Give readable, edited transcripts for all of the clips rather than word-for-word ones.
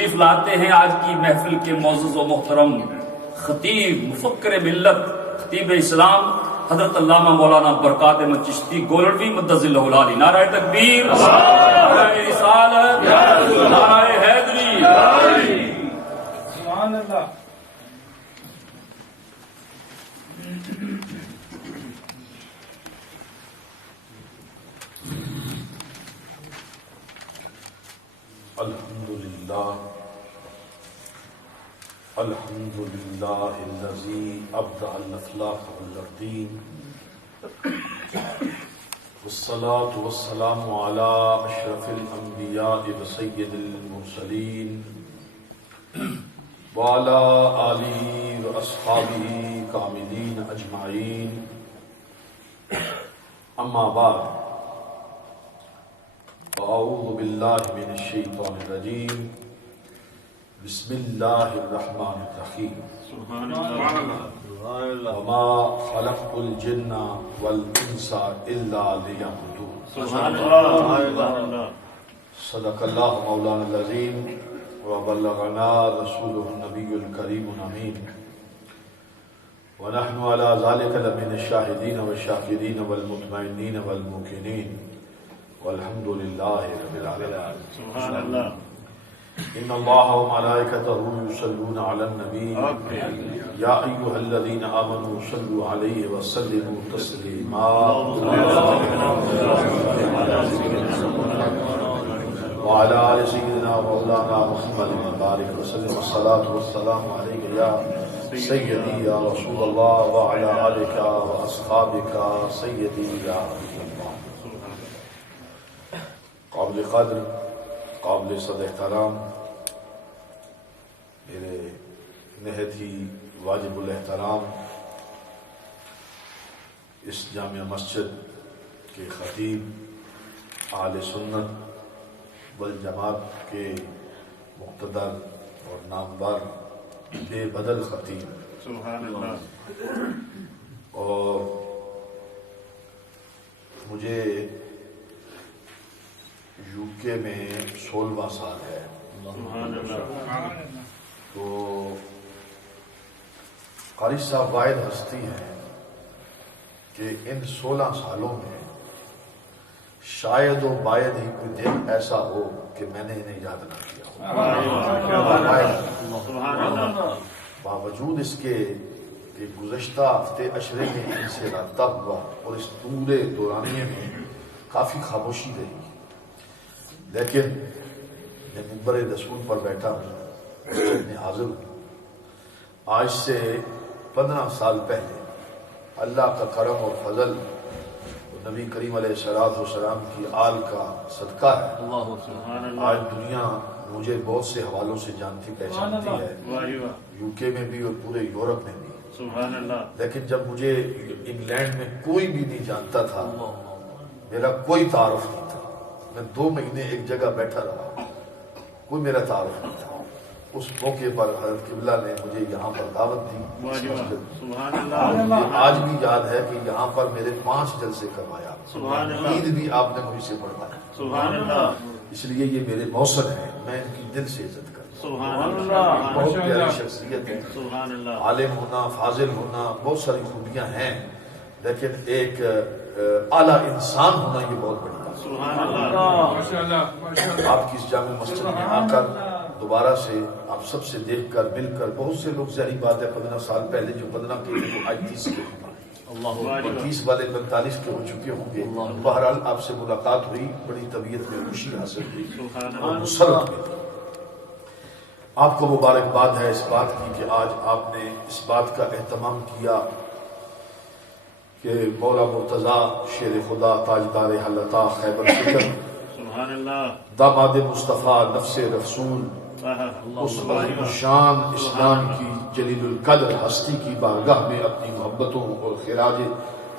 تشریف لاتے ہیں آج کی محفل کے معزز و محترم خطیب مفکر ملت خطیب اسلام حضرت علامہ مولانا برکات احمد چشتی گولڑوی مدظ اللہ العالی. نعرہ تکبیر، نعرہ رسالت، نعرہ حیدری. سبحان اللہ. الحمدللہ الذی ابدع الافلاق والارضین والصلاة والسلام علی اشرف الانبیاء وسید المرسلین وعلی آلہ واصحابہ کاملین اجمعین. اما بعد اعوذ باللہ من الشیطان الرجیم. بسم اللہ الرحمن الرحیم. وما خلقت الجن والانس الا لیعبدون. صدق اللہ مولانا العظیم وبلغنا رسولہ النبی الکریم الامین. ونحن على ذلك لمن الشاہدین والشاکرین والمطمئنین والموقنین والحمد للہ رب العالمین. سبحان اللہ. ان اللہ وملائکته یصلون علی النبی یا ایھا الذین آمنوا صلوا علیہ وسلموا تسلیما. وعلی آل سیدنا مولانا محمد بارک وسلم. الصلاۃ والسلام علیک یا سیدی یا رسول اللہ وعلی آلک واصحابک سیدی یا رسول اللہ. قابل قدر، قابل صد احترام، میرے نہایت ہی واجب الاحترام اس جامع مسجد کے خطیب، اہل سنت والجماعت کے مقتدر اور نامور بے بدل خطیب، سبحان اللہ. اور مجھے یو کے میں 16واں سال ہے. سبحان اللہ. تو قاری صاحب واحد ہستی ہیں کہ ان 16 سالوں میں شاید و باید ہی کوئی دن ایسا ہو کہ میں نے انہیں یاد نہ کیا ہو. سبحان اللہ. باوجود اس کے کہ گزشتہ ہفتے عشرے میں ان سے رابطہ ہوا اور اس پورے دورانیے میں کافی خاموشی رہی، لیکن میں منبر رسول پر بیٹھا ہوں، میں حاضر ہوں. آج سے 15 سال پہلے اللہ کا کرم اور فضل نبی کریم علیہ السلام کی آل کا صدقہ ہے. آج دنیا مجھے بہت سے حوالوں سے جانتی پہچانتی ہے، یو کے میں بھی اور پورے یورپ میں بھی. سبحان اللہ. لیکن جب مجھے انگلینڈ میں کوئی بھی نہیں جانتا تھا، میرا کوئی تعارف نہیں تھا، میں 2 مہینے ایک جگہ بیٹھا رہا، کوئی میرا تعارف نہیں تھا. اس موقع پر حضرت قبلہ نے مجھے یہاں پر دعوت دی. سبحان اللہ. مجھے آج بھی یاد ہے کہ یہاں پر میرے 5 جلسے کروایا، سبحان اللہ. عید بھی آپ نے مجھ سے پڑھوایا. سبحان اللہ. اس لیے یہ میرے موثر ہیں، میں ان کی دل سے عزت کرتا ہوں. سبحان اللہ. بہت پیاری شخصیت ہے. سبحان اللہ. عالم ہونا، فاضل ہونا، بہت ساری خوبیاں ہیں، لیکن ایک اعلیٰ انسان ہونا یہ بہت بڑی بات ہے. سبحان اللہ. آپ کی اس جامع مسجد میں آ کر دوبارہ سے آپ سب سے دیکھ کر مل کر، بہت سے لوگ ظاہری بات ہے 15 سال پہلے جو 15 کے وہ آج 30 کے اور 30 والے 45 کے ہو چکے ہوں گے. بہرحال آپ سے ملاقات ہوئی، بڑی طبیعت میں خوشی حاصل ہوئی اور مسرت ملی. آپ کو مبارکباد ہے اس بات کی کہ آج آپ نے اس بات کا اہتمام کیا کہ مولا مرتضیٰ شیر خدا تاجدار حلتا خیبر فکر سبحان اللہ. داماد مصطفیٰ نفس رسول اس عظیم شان اسلام کی جلیل القدر ہستی کی بارگاہ میں اپنی محبتوں اور خراج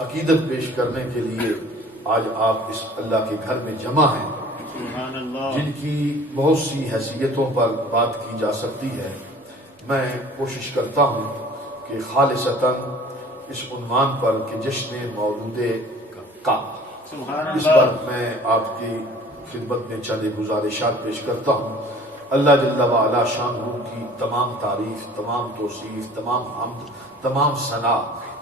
عقیدت پیش کرنے کے لیے آج آپ اس اللہ کے گھر میں جمع ہیں، سبحان اللہ. جن کی بہت سی حیثیتوں پر بات کی جا سکتی ہے. میں کوشش کرتا ہوں کہ خالصتاً اس عنوان پر کہ جشن مولود کعبہ، اس پر میں آپ کی خدمت میں چند گزارشات پیش کرتا ہوں. اللہ جل وعلا شان کی تمام تعریف، تمام توصیف، تمام حمد، تمام ثنا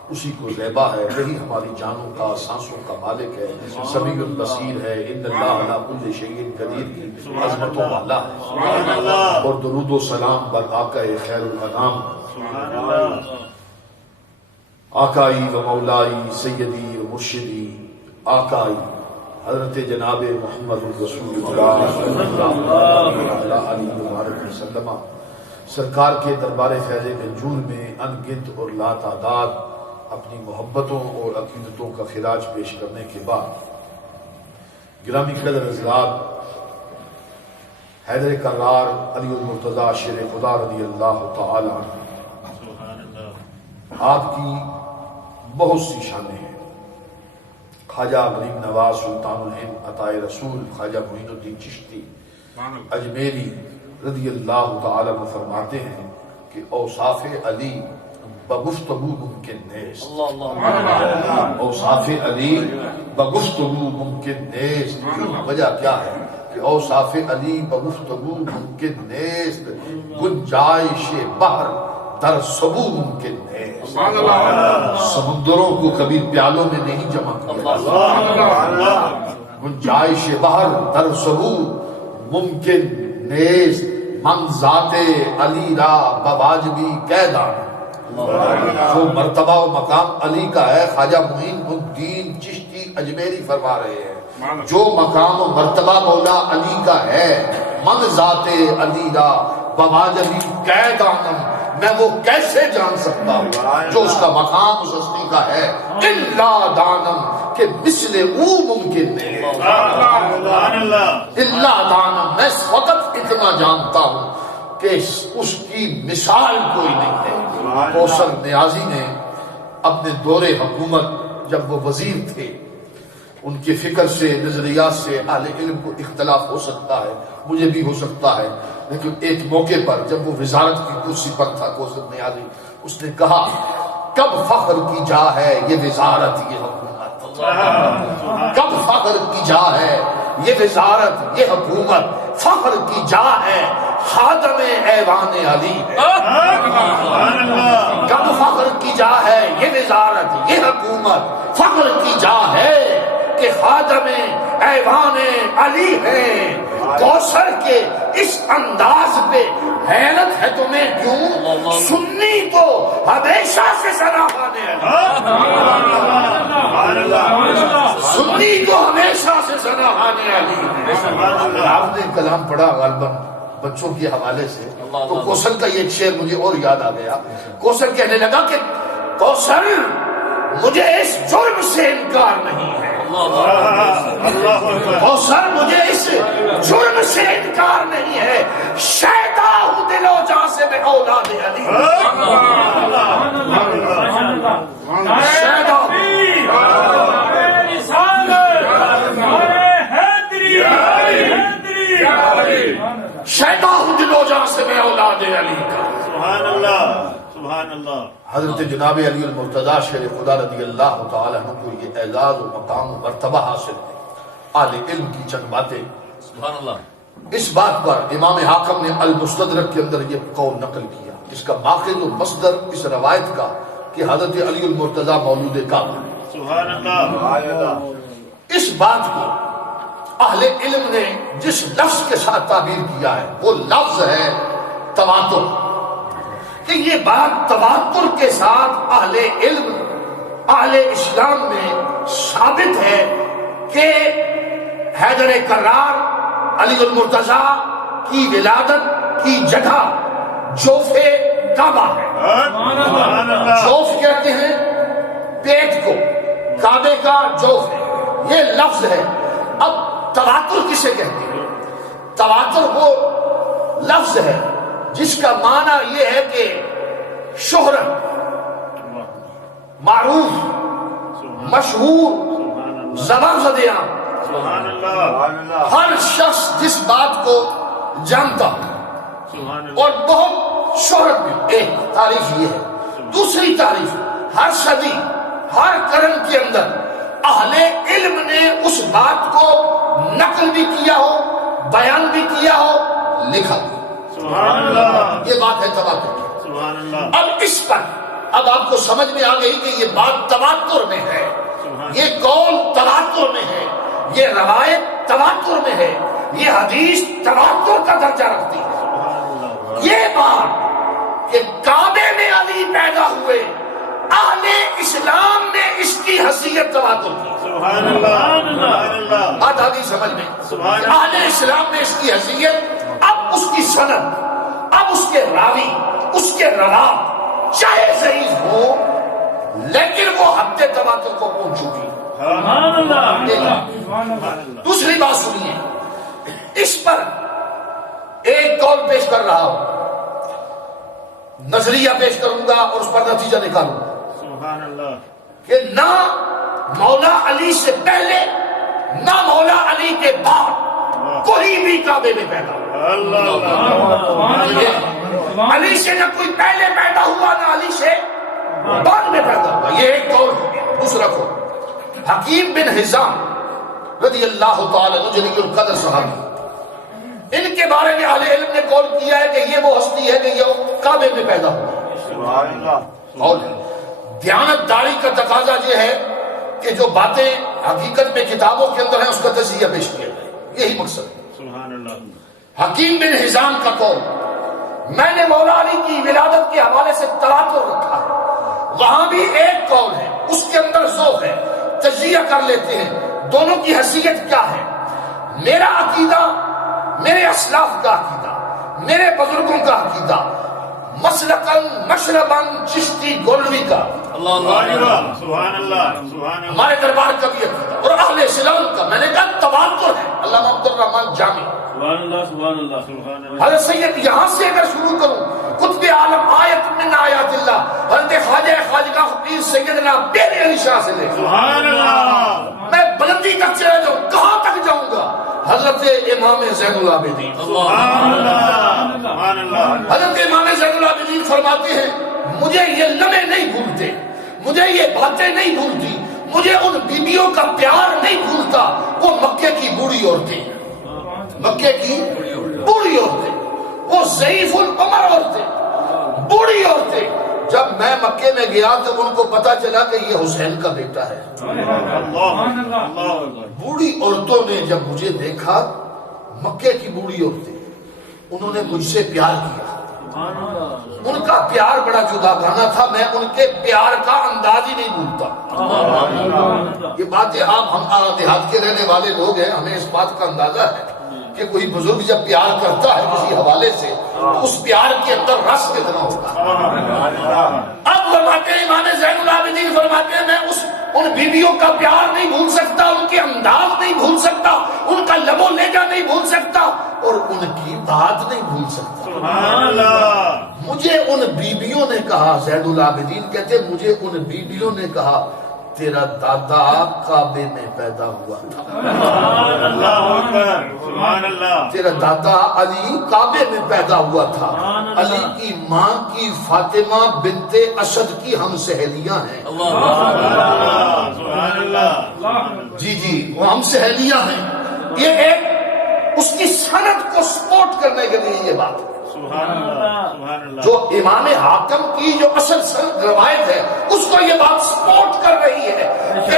اسی کو زیبا ہے، وہی ہماری جانوں کا، سانسوں کا مالک ہے، سمیع البصیر ہے، ان اللہ علی کل شیء قدیر کی عظمتوں والا ہے۔ اور درود و سلام بر آقا خیر الانام، آقائی و مولائی سیدی و مرشدی آقائی حضرت جناب محمد رسول اللہ صلی اللہ علیہ وسلم، سرکار کے دربار فیض منجور میں ان گنت اور لا تعداد اپنی محبتوں اور عقیدتوں کا خراج پیش کرنے کے بعد گرامی قدر حضرات، حیدر کرار علی المرتضیٰ شیر خدا رضی اللہ تعالی عنہ، آپ کی بہت سی شانیں ہیں۔ خواجہ غریب نواز سلطان الہند عطائے رسول خواجہ معین الدین چشتی اجمیری رضی اللہ تعالی عنہ فرماتے ہیں کہ اوصاف علی بگفتگو ممکن نیست، اوصاف علی بگفتگو ممکن نیست۔ وجہ کیا ہے کہ اوصاف علی بگفتگو ممکن نیست، گنجائش بحر در سبو ممکن ہے۔ سمندروں کو کبھی پیالوں میں نہیں جمع کیا، گنجائش بحر در سبو ممکن نیست، من ذات علی را بواجبی قیدان۔ جو مرتبہ و مقام علی کا ہے، خواجہ معین الدین چشتی اجمیری فرما رہے ہیں، جو مقام و مرتبہ مولا علی کا ہے، من ذات علی را بواجبی قیدان، میں وہ کیسے جان سکتا ہوں جو اس کا مقام اس ہستی کا ہے، الا دانم کہ مثل او ممکن نہیں، الا دانم میں فقط اتنا جانتا ہوں کہ اس کی مثال کوئی نہیں ہے۔ کوثر نیازی نے اپنے دور حکومت جب وہ وزیر تھے، ان کے فکر سے، نظریات سے اہل علم کو اختلاف ہو سکتا ہے، مجھے بھی ہو سکتا ہے، لیکن ایک موقع پر جب وہ وزارت کی کرسی پر تھا کوثر نیازی، اس نے کہا کب فخر کی جا ہے یہ وزارت یہ حکومت، کب فخر کی جا ہے یہ وزارت یہ حکومت، فخر کی جا ہے خادم ایوان علی، کب فخر کی جا ہے یہ وزارت یہ حکومت، فخر کی جا ہے کہ خادم ایوان علی ہے۔ کوثر کے اس انداز پہ حیرت ہے تمہیں کیوں؟ سنی تو ہمیشہ سے سراہانے علی، سنی تو ہمیشہ سے سراہانے علی۔ آپ نے کلام پڑھا غالباً بچوں کے حوالے سے، تو کوثر کا یہ شعر مجھے اور یاد آ گیا۔ کوثر کہنے لگا کہ کوثر مجھے اس جرم سے انکار نہیں ہے، کوثر مجھے اس جرم سے انکار نہیں ہے، شیدا ہوں دل و جاں سے میں اولاد علی، شیدا شیدا ہوں دل و جاں سے میں اولاد علی کا۔ سبحان اللہ، سبحان اللہ۔ حضرت جناب علی المرتضیٰ شیر خدا رضی اللہ تعالی عنہ کو یہ اعزاز و مقام و مرتبہ حاصل ہے۔ اہل علم کی چند باتیں، سبحان اللہ۔ اس بات پر امام حاکم نے المستدرک کے اندر یہ قول نقل کیا، اس کا ماخذ و مصدر اس روایت کا کہ حضرت علی المرتضیٰ مولود کعبہ۔ سبحان اللہ۔ اس بات کو اہل علم نے جس لفظ کے ساتھ تعبیر کیا ہے وہ لفظ ہے تواتر، کہ یہ بات تواتر کے ساتھ اہل علم، اہل اسلام میں ثابت ہے کہ حیدر کرار علی المرتضیٰ کی ولادت کی جگہ جوف کعبہ ہے۔ جوف کہتے ہیں پیٹ کو، کعبے کا جوف ہے، یہ لفظ ہے۔ اب تواتر کسے کہتے ہیں؟ تواتر وہ لفظ ہے جس کا معنی یہ ہے کہ شہرت، معروف، مشہور، زبان زدیاں، ہر شخص جس بات کو جانتا اور بہت شہرت میں، ایک تعریف یہ ہے۔ دوسری تعریف، ہر صدی، ہر قرن کے اندر اہل علم نے اس بات کو نقل بھی کیا ہو، بیان بھی کیا ہو، لکھا بھی۔ سبحان اللہ یہ بات ہے تواتر کی. سبحان اللہ اب اس پر اب آپ کو سمجھ میں آ گئی کہ یہ بات تواتر میں ہے, یہ قول تواتر میں ہے, یہ روایت تواتر میں ہے, یہ حدیث تواتر کا درجہ رکھتی ہے. یہ بات کہ کعبے میں علی پیدا ہوئے, اہل اسلام نے اس کی حیثیت تواتر کی. سبحان اللہ سبحان اللہ بات آ گئی سمجھ میں. اہل اسلام نے اس کی حیثیت, اب اس کی سند, اب اس کے راوی, اس کے رواب چاہے ضعیف ہو لیکن وہ حد تواتر کو پہنچ چکی. دوسری بات سنیے, اس پر ایک قول پیش کر رہا ہوں, نظریہ پیش کروں گا اور اس پر نتیجہ نکالوں گا سبحان اللہ کہ نہ مولا علی سے پہلے نہ مولا علی کے بعد کوئی بھی کعبے میں پیدا ہوا. علی سے نہ کوئی پہلے پیدا ہوا نہ علی سے بعد میں پیدا ہوا. یہ ایک قول ہو گیا. دوسرا قول, حکیم بن حزام رضی اللہ تعالی عنہ جلیل القدر صحابی, ان کے بارے میں اہل علم نے قول کیا ہے کہ یہ وہ ہستی ہے کہ یہ کعبے میں پیدا ہوا. سبحان اللہ قول ہے. دیانتداری کا تقاضا یہ ہے کہ جو باتیں حقیقت میں کتابوں کے اندر ہیں اس کا تجزیہ پیش کیا جائے, یہی مقصد ہے. سبحان اللہ حکیم بن حزام کا قول, میں نے مولا علی کی ولادت کے حوالے سے تواتر رکھا ہے, وہاں بھی ایک قول ہے, اس کے اندر ذوق ہے, تجزیہ کر لیتے ہیں دونوں کی حیثیت کیا ہے. میرا عقیدہ, میرے اسلاف کا عقیدہ, میرے بزرگوں کا عقیدہ مسلکن مشربن چشتی گولوی کا, سبحان اللہ سبحان اللہ سبحان اللہ ہمارے دربار کا بھی عقیدہ, اور اہل اسلام کا. میں نے کہا تواتر ہے. علامہ عبد الرحمن جامی سبحان اللہ سبحان اللہ سبحان اللہ حضرت سید یہاں سے اگر شروع کروں, قطب عالم آیت من آیات اللہ, حضرت خواجہ خواجہ پیر سیدنا پیر علی شاہ سے لے سبحان اللہ میں بلندی تک چلا جاؤں, کہاں تک جاؤں گا, حضرت امام زین العابدین. سبحان اللہ سبحان اللہ حضرت امام زین العابدین فرماتے ہیں مجھے یہ لمحے نہیں بھولتے, مجھے یہ باتیں نہیں بھولتی, مجھے ان بیبیوں کا پیار نہیں بھولتا. وہ مکے کی بوڑھی عورتیں, مکے کی بوڑھی عورتیں, وہ ضعیف العمر عورتیں, بوڑھی عورتیں. جب میں مکے میں گیا تو ان کو پتا چلا کہ یہ حسین کا بیٹا ہے. بوڑھی عورتوں نے جب مجھے دیکھا, مکے کی بوڑھی عورتیں, انہوں نے مجھ سے پیار کیا. ان کا پیار بڑا جداگانہ تھا, میں ان کے پیار کا انداز ہی نہیں بھولتا. یہ باتیں آپ ہم دیہات کے رہنے والے لوگ ہیں, ہمیں اس بات کا اندازہ ہے کہ کوئی بزرگ جب پیار کرتا ہے کسی حوالے سے تو اس پیار کے اندر رس کتنا ہوتا ہے. اب فرماتے ہیں امام زین العابدین فرماتے ہیں میں ان بیویوں کا پیار نہیں بھول سکتا, ان کے انداز نہیں بھول سکتا, ان کا لب و لہجہ نہیں بھول سکتا, اور ان کی بات نہیں بھول سکتا. سبحان اللہ مجھے ان بیویوں نے کہا, زین العابدین کہتے مجھے ان بیویوں نے کہا تیرا دادا کعبے میں پیدا ہوا تھا. اللہ اکبر سبحان اللہ تیرا دادا علی کعبے میں پیدا ہوا تھا. علی کی ماں کی فاطمہ بنت اسد کی ہم سہیلیاں ہیں. سبحان اللہ جی جی وہ ہم سہیلیاں ہیں. یہ ایک اس کی سند کو سپورٹ کرنے کے لیے یہ بات ہے. سبحان اللہ سبحان اللہ جو امام حاکم کی جو اصل سند روایت ہے اس کو یہ بات سپورٹ کر رہی ہے کہ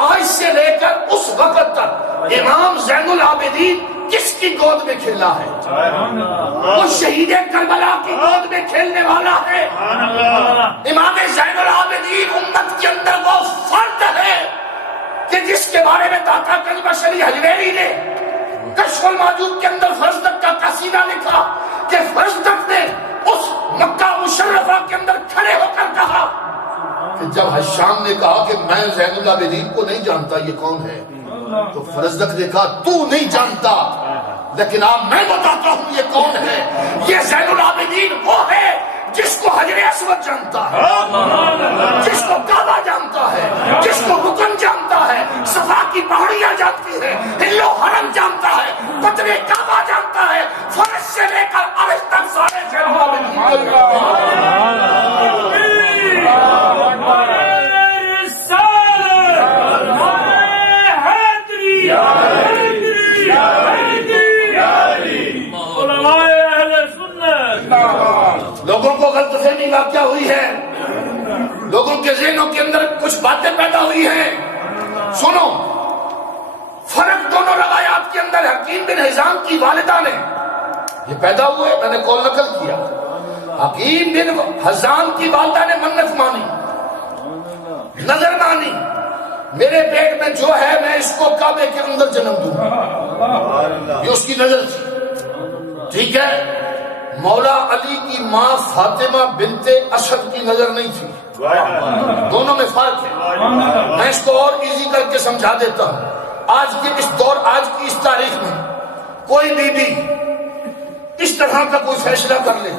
آج سے لے کر اس وقت تک امام زین العابدین کس کی گود میں کھیلا ہے, وہ شہید کربلا کی گود میں کھیلنے والا ہے. امام زین العابدین امت کے اندر وہ فرد ہے کہ جس کے بارے میں داتا کلمہ شریح حجویری نے کشف الموجود کے اندر فرزدق کا قصیدہ لکھا کہ فرزدق نے اس مکہ مشرفہ کے اندر کھڑے ہو کر کہا کہ جب حشام نے کہا کہ میں زین العابدین کو نہیں جانتا یہ کون ہے, تو فرزدق نے کہا تو نہیں جانتا لیکن آپ میں بتاتا ہوں یہ کون ہے. یہ زین العابدین وہ ہے جس کو حجر اسود جانتا ہے, جس کو کعبہ جانتا ہے, جس کو رکن جانتا ہے, صفا کی پہاڑیاں جانتی ہے, ہل و حرم جانتا ہے, قطر کعبہ جانتا ہے, فرش سے لے کر عرش تک سارے روشنی واقع ہوئی ہے، لوگوں کے ذہنوں کے اندر کچھ باتیں پیدا ہوئی ہیں. سنو، فرق دونوں روایات کے اندر. حکیم بن حزام کی والدہ نے یہ پیدا ہوئے، میں نے قول نقل کیا. حکیم بن حزام کی والدہ نے منت مانی، نظر مانی، میرے پیٹ میں جو ہے میں اس کو کعبے کے اندر جنم دوں. یہ اس کی نظر تھی. ٹھیک ہے. مولا علی کی ماں فاطمہ بنت اسد کی نظر نہیں تھی. دونوں میں فرق ہے. میں اس کو اور ایزی کر کے سمجھا دیتا ہوں. آج کے اس دور، آج کی اس تاریخ میں کوئی بی اس طرح کا کوئی فیصلہ کر لے،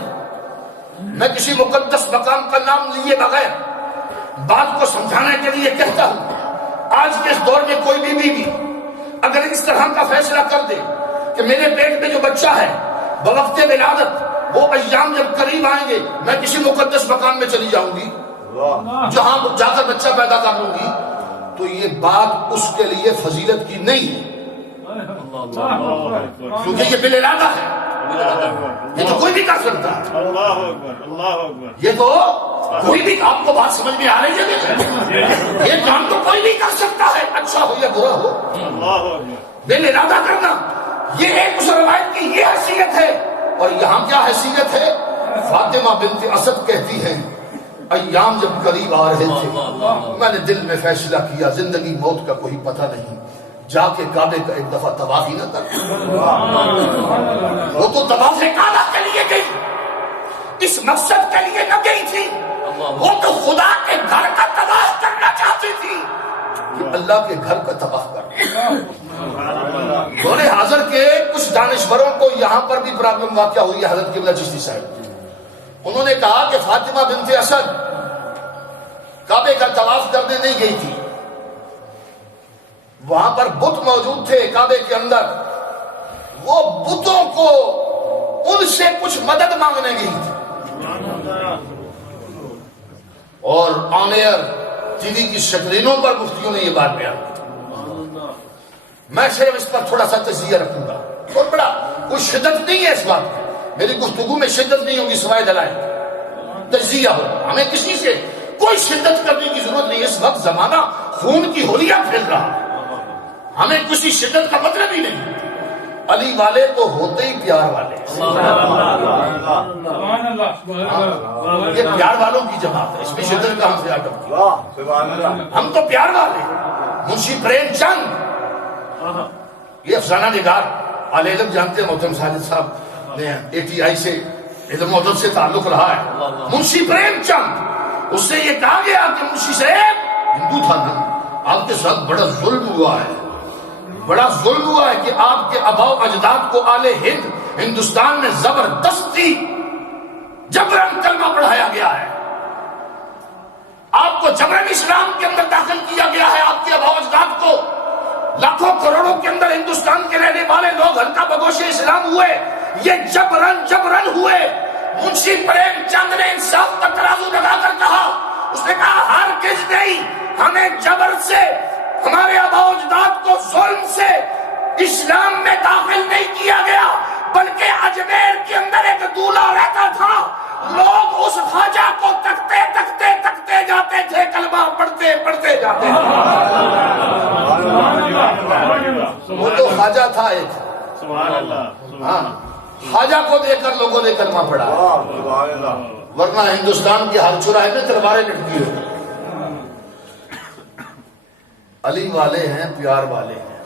میں کسی مقدس مقام کا نام لیے بغیر بات کو سمجھانے کے لیے کہتا ہوں، آج کے اس دور میں کوئی بھی اگر اس طرح کا فیصلہ کر دے کہ میرے پیٹ میں جو بچہ ہے بوقت ولادت، وہ ایام جب قریب آئیں گے میں کسی مقدس مقام میں چلی جاؤں گی جہاں جا کر بچہ پیدا کر لوں گی، تو یہ بات اس کے لیے فضیلت کی نہیں ہے، کیونکہ یہ بالارادہ ہے. یہ تو کوئی بھی کر سکتا ہے. اللہ اکبر، اللہ اکبر. یہ تو کوئی بھی، آپ کو بات سمجھ میں آ رہی ہے؟ یہ کام تو کوئی بھی کر سکتا ہے، اچھا ہو یا برا ہو. اللہ اکبر. بالارادہ کرنا یہ ایک اس روایت کی یہ حیثیت ہے. اور یہاں کیا حیثیت ہے؟ فاطمہ بنت اسد کہتی ہیں ایام جب قریب آ رہے تھے میں نے دل میں فیصلہ کیا زندگی موت کا کوئی پتہ نہیں، جا کے کعبے کا ایک دفعہ طواف ہی نہ کر. وہ تو طواف کعبہ کے لیے گئی، اس مقصد کے لیے نہ گئی تھی. وہ تو خدا کے گھر کا طواف کرنا چاہتی تھی کہ اللہ کے گھر کا طواف کرنا. دور حاضر کے کچھ دانشوروں کو یہاں پر بھی پرابلم واقع ہوئی ہے. حضرت قبلہ چشتی صاحب انہوں نے کہا کہ فاطمہ بنت اسد کعبے کا طواف کرنے نہیں گئی تھی، وہاں پر بت موجود تھے کعبے کے اندر، وہ بتوں کو ان سے کچھ مدد مانگنے گئی تھی. اور آن ایئر ٹی وی کی سکرینوں پر مفتیوں نے یہ بات بیان کی. میں صرف اس پر تھوڑا سا تجزیہ رکھوں گا، اور بڑا کوئی شدت نہیں ہے اس بات میں، میری گفتگو میں شدت نہیں ہوگی سوائے دلائل تجزیہ ہو. ہمیں کسی سے کوئی شدت کرنے کی ضرورت نہیں. اس وقت زمانہ خون کی ہولیاں پھیل رہا ہے، ہمیں کسی شدت کا مطلب ہی نہیں. علی والے تو ہوتے ہی پیار والے، یہ پیار والوں کی جماعت ہے، اس میں شدت کہاں سے آ. ہم تو پیار والے. منشی پریم چند یہ افسانہ نگار عالیہ علم جانتے ہیں، محترم ساجد صاحب نے ATI سے علم و ادب سے تعلق رہا ہے. منشی پریم چند، اس سے یہ کہا گیا کہ منشی صاحب ہندو تھا نا، آپ کے ساتھ بڑا ظلم ہوا ہے، بڑا ظلم ہوا ہے کہ آپ کے آباء و اجداد کو آل ہند ہندوستان میں زبردستی جبرن کلمہ پڑھایا گیا ہے، آپ کو جبرن اسلام کے اندر داخل کیا گیا ہے. آپ کے آباء و اجداد کو لاکھوں کروڑوں کے اندر ہندوستان کے رہنے والے لوگ ہلکا بگوش اسلام ہوئے، یہ جبرن ہوئے. منشی پریم چند نے انصاف کا ترازو لگا کر کہا، اس نے کہا ہرگز نہیں، ہمیں جبر سے، ہمارے آباء و اجداد کو ظلم سے اسلام میں داخل نہیں کیا گیا، بلکہ اجمیر کے اندر ایک دولہا رہتا تھا، لوگ اس خواجہ کو تکتے جاتے تھے، کلمہ پڑھتے جاتے تھے. وہ تو خواجہ تھا ایک، سبحان اللہ. ہاں خواجہ کو دے کر لوگوں نے کلمہ پڑھا، ورنہ ہندوستان کے ہر چوراہے میں تلواریں لٹکی ہوتی. علی والے ہیں، پیار والے ہیں،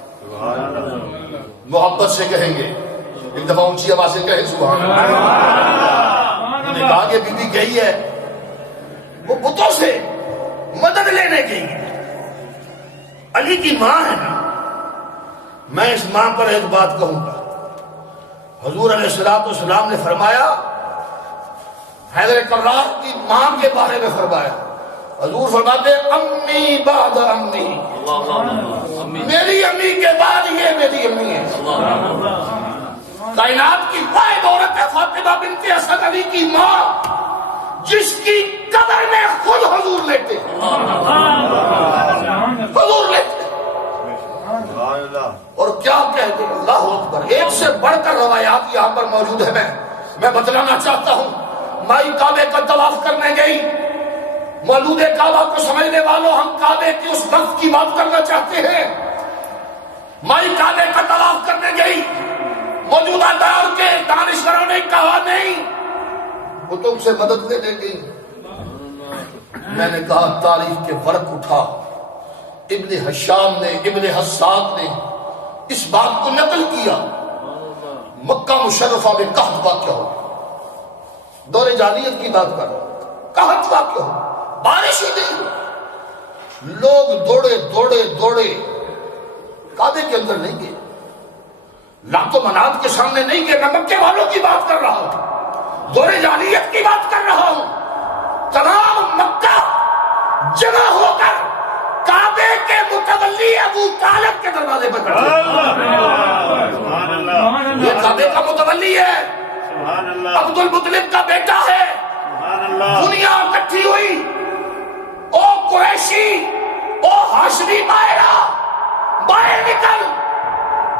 محبت سے کہیں گے، ایک دفعہ اونچی آواز سے کہیں سبحان اللہ. نے کہا کہ بی بی گئی ہے، وہ بتوں سے مدد لینے گئی ہے. علی کی ماں ہے نا. میں اس ماں پر ایک بات کہوں گا، حضور علیہ السلام نے فرمایا، حیدر کرار کی ماں کے بارے میں فرمایا، حضور فرماتے امی بعد امی، میری امی کے بعد یہ میری امی ہے. کائنات کی واحد عورت ہے فاطمہ بنت اسد، علی کی ماں، جس کی قبر میں خود حضور لیتے، حضور لیتے. اور کیا کہتے ہیں، اللہ اکبر. ایک سے بڑھ کر روایات یہاں پر موجود ہے. میں بتلانا چاہتا ہوں مائی کعبے کا طواف کرنے گئی. مولود کعبہ کو سمجھنے والوں، ہم کعبے کے اس وقت کی بات کرنا چاہتے ہیں. مائی کعبے کا طواف کرنے گئی. موجودہ دور کے دانشوروں نے کہا نہیں، وہ تم سے مدد لینے گئی. میں نے کہا تاریخ کے ورق اٹھا. ابن ہشام نے، ابن حسان نے اس بات کو نقل کیا. مکہ مشرفہ میں قحط واقع ہو، دور جاہلیت کی بات کرو، قحط واقع ہو، بارش ہی نہیں. لوگ دوڑے دوڑے دوڑے کعبے کے اندر نہیں گئے، لات و منات کے سامنے نہیں گئے. میں مکے والوں کی بات کر رہا ہوں، دور جاہلیت کی بات کر رہا ہوں. تمام مکہ جمع ہو کر کعبے کے متولی ابو طالب کے دروازے پر کھڑے. یہ کعبے کا متولی ہے، عبد المطلب کا بیٹا ہے. دنیا اکٹھی ہوئی، او قریشی، او ہاشمی، باہر نکل.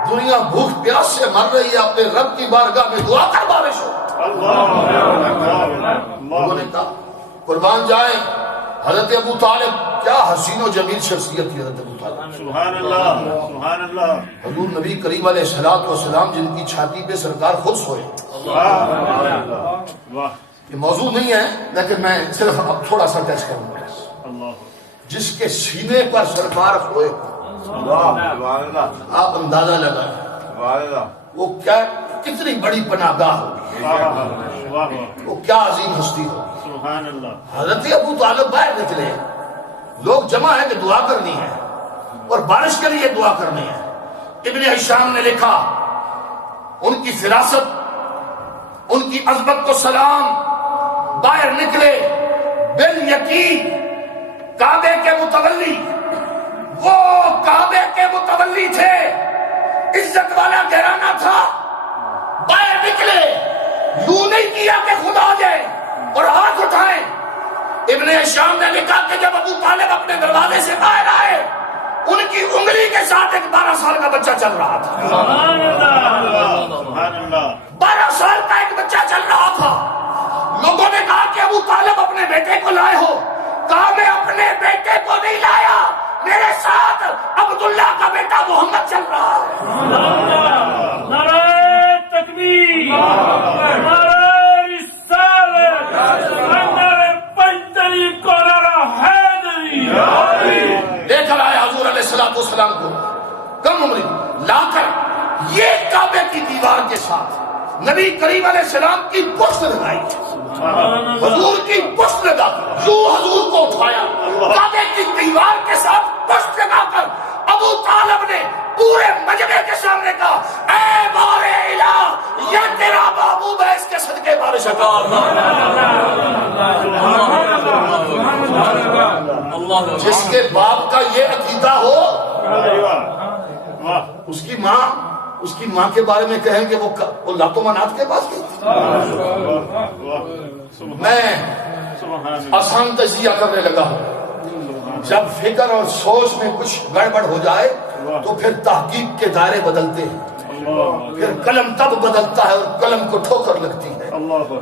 دنیا بھوک پیاس سے مر رہی ہے، اپنے رب کی بارگاہ میں دعا کر بارش ہو. لوگوں نے کہا قربان جائیں حضرت ابو طالب. کیا حسین و جمیل شخصیت تھی حضرت ابو طالب. سبحان اللہ، سبحان اللہ. حضور نبی کریم علیہ الصلوۃ والسلام جن کی چھاتی پہ سرکار خود سوئے. یہ موضوع نہیں ہے لیکن میں صرف اب تھوڑا سا ٹچ کروں گا. جس کے سینے پر سرکار سوئے آپ اندازہ لگائیں وہ کیا کتنی بڑی پناہ گاہ ہوگی، وہ کیا عظیم ہستی ہوگی. سبحان اللہ. حضرت ابو طالب باہر نکلے، لوگ جمع ہے کہ دعا کرنی ہے اور بارش کے لیے دعا کرنی ہے. ابن ہشام نے لکھا ان کی فراست، ان کی عظمت کو سلام. باہر نکلے بال یقین کعبے کے متولی، وہ کعبے کے متولی تھے، عزت والا گھرانہ تھا. باہر نکلے، یوں نہیں کیا کہ خدا آ جائے اور ہاتھ اٹھائیں. ابن ہشام نے لکھا کہ جب ابو طالب اپنے دروازے سے باہر آئے، ان کی انگلی کے ساتھ ایک 12 سال کا بچہ چل رہا تھا. سبحان اللہ. 12 سال کا ایک بچہ چل رہا تھا. لوگوں نے کہا کہ ابو طالب اپنے بیٹے کو لائے ہو. کہا میں اپنے بیٹے کو نہیں لایا، میرے ساتھ عبداللہ کا بیٹا محمد چل رہا ہے. نعرہ تکبیر، نعرہ رسالت، نعرہ پنجتری کو نعرہ حیدری. لے کر آئے حضور علیہ الصلوۃ والسلام کو کم عمری لا کر یہ کعبے کی دیوار کے ساتھ نبی کریم علیہ السلام کی پشت لگائی. حضور کی پشت لگا کر یوں حضور کو اٹھایا، کعبے کی دیوار کے ساتھ پشت لگا کر ابو طالب نے پورے مجمع کے سامنے کہا اے بار الہ، یہ تیرا محبوب ہے، اس کے صدقے بارش عطا. جس کے باپ کا یہ عقیدہ ہو، اس کی ماں کے بارے میں کہیں کہ وہ لات و منات کے پاس گئی تھی. میں آسان تجزیہ کرنے لگا ہوں. جب فکر اور سوچ میں کچھ گڑبڑ ہو جائے تو پھر تحقیق کے دائرے بدلتے ہیں، پھر قلم تب بدلتا ہے اور قلم کو ٹھوکر لگتی ہے.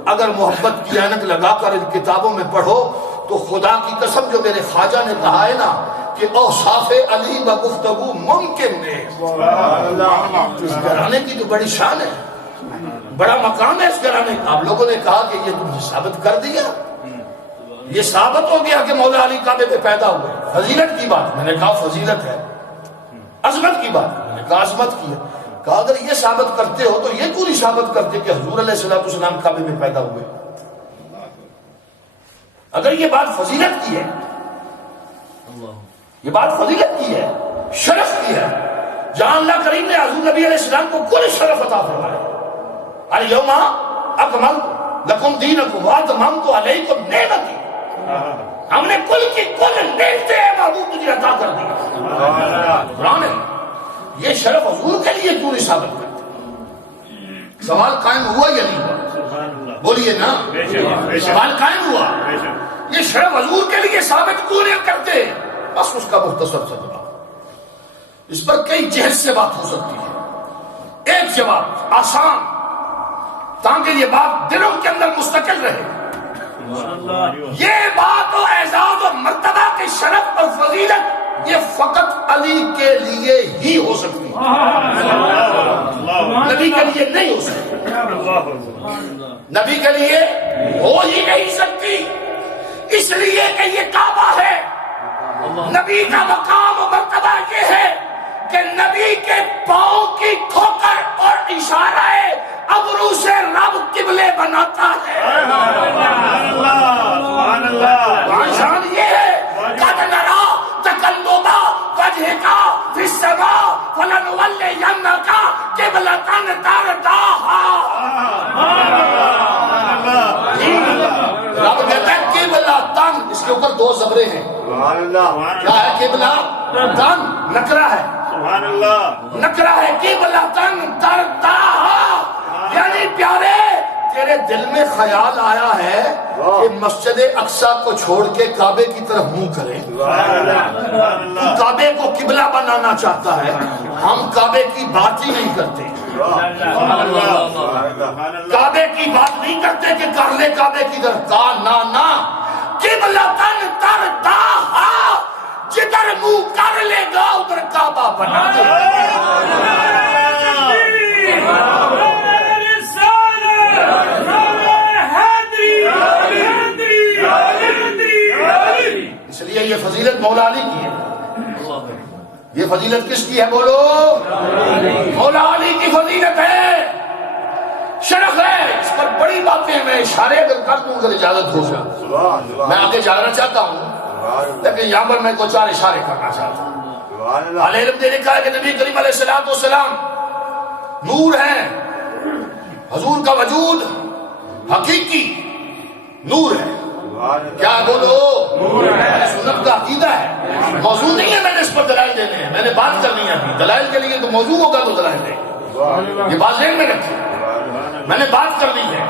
اگر محبت کی اینک لگا کر ان کتابوں میں پڑھو تو خدا کی قسم جو میرے خواجہ نے کہا ہے نا کہ اوصاف علی و گفتگو ممکن ہے. اس گھرانے کی تو بڑی شان ہے، بڑا مقام ہے اس گھرانے. آپ لوگوں نے کہا کہ یہ تم نے ثابت کر دیا، یہ ثابت ہو گیا کہ مولا علی کعبے پہ پیدا ہوئے. فضیلت کی بات، میں نے کہا فضیلت ہے. عظمت کی بات، میں نے کہا عظمت کی ہے. کہا اگر یہ ثابت کرتے ہو تو یہ پوری ثابت کرتے کہ حضور علیہ الصلوۃ والسلام کعبے میں پیدا ہوئے. اگر یہ بات فضیلت کی ہے، یہ بات فضیلت کی ہے، شرف کی ہے، جہاں اللہ کریم نے حضور نبی علیہ السلام کو کل شرف عطا فرمایا. الیوم اکملت لکم دینکم واتممت علیکم نعمتی. ہم نے کل کی کل نعمتیں محبوب تجھے عطا کر دی. قرآن ہے. یہ شرف حضور کے لیے کیوں نہیں ثابت کرتے؟ سوال قائم ہوا یا نہیں ہوا؟ بولیے نا، سوال قائم ہوا. یہ شرف حضور کے لیے ثابت کیوں نہیں کرتے؟ بس اس کا مختصر سا جواب. اس پر کئی جہت سے بات ہو سکتی ہے. ایک جواب آسان، تاکہ یہ بات دلوں کے اندر مستقل رہے. یہ بات و اعزاز و مرتبہ کی شرف اور فضیلت یہ فقط علی کے لیے ہی ہو سکتی ہے، نبی کے لیے نہیں ہو سکتی، نبی کے لیے ہو ہی نہیں سکتی، اس لیے کہ یہ کعبہ ہے۔ نبی کا مقام و مرتبہ یہ ہے کہ نبی کے پاؤں کی ٹھوکر اور اشارہ ابرو سے رب قبلے بناتا ہے۔ وہاں شان یہ ہے قد نرا تقلب وجهك في السماء فلنولينك قبلة ترضاها۔ رب کہتا ہے قبلہ تن، اس کے اوپر دو زبریں ہیں، کیا ہے قبلہ تن؟ نکرہ ہے، نکرہ ہے قبلہ تن ترضاها، یعنی پیارے تیرے دل میں خیال آیا ہے کہ مسجد اقصی کو چھوڑ کے کعبے کی طرف منہ کریں، تو کعبے کو قبلہ بنانا چاہتا ہے، ہم کعبے کی بات ہی نہیں کرتے، کعبے کی بات نہیں کرتے کہ کر لے کعبے کی طرف، نا قبلۃ ترضاها، جدھر منہ کر لے گا ادھر کعبہ بنا دے۔ اس لیے یہ فضیلت مولا علی کی ہے، یہ فضیلت کس کی ہے بولو؟ مولا علی کی فضیلت ہے، شرف ہے، اس پر بڑی باتیں میں اشارے اگر کر دوں اگر اجازت ہو جائے، میں آگے جانا چاہتا ہوں لیکن یہاں پر میں کو چار اشارے کرنا چاہتا ہوں۔ اہل علم نے لکھا ہے کہ نبی کریم علیہ السلام نور ہیں، حضور کا وجود حقیقی نور ہے، کیا بولو؟ سنت کا عقیدہ ہے، موضوع نہیں ہے میں نے اس پر دلائل دینے ہیں، میں نے بات کرنی ہے ابھی، دلائل کے لیے تو موضوع ہوگا تو دلائل دیں، یہ بات ذہن میں رکھیں، میں نے بات کرنی ہے،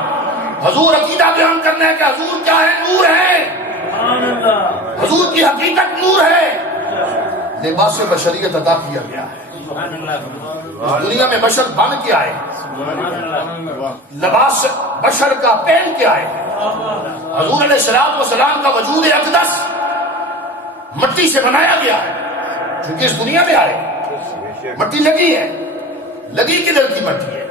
حضور عقیدہ بیان کرنا ہے کہ حضور کیا ہے؟ نور ہے، حضور کی حقیقت نور ہے، لباس بشریت عطا کیا گیا ہے، دنیا میں بشر بن کے آئے، لباس بشر کا پہن کے آئے، حضور علیہ السلام کا وجود اقدس مٹی سے بنایا گیا ہے، چونکہ اس دنیا میں آئے، مٹی لگی ہے، لگی کدھر کی مٹی ہے؟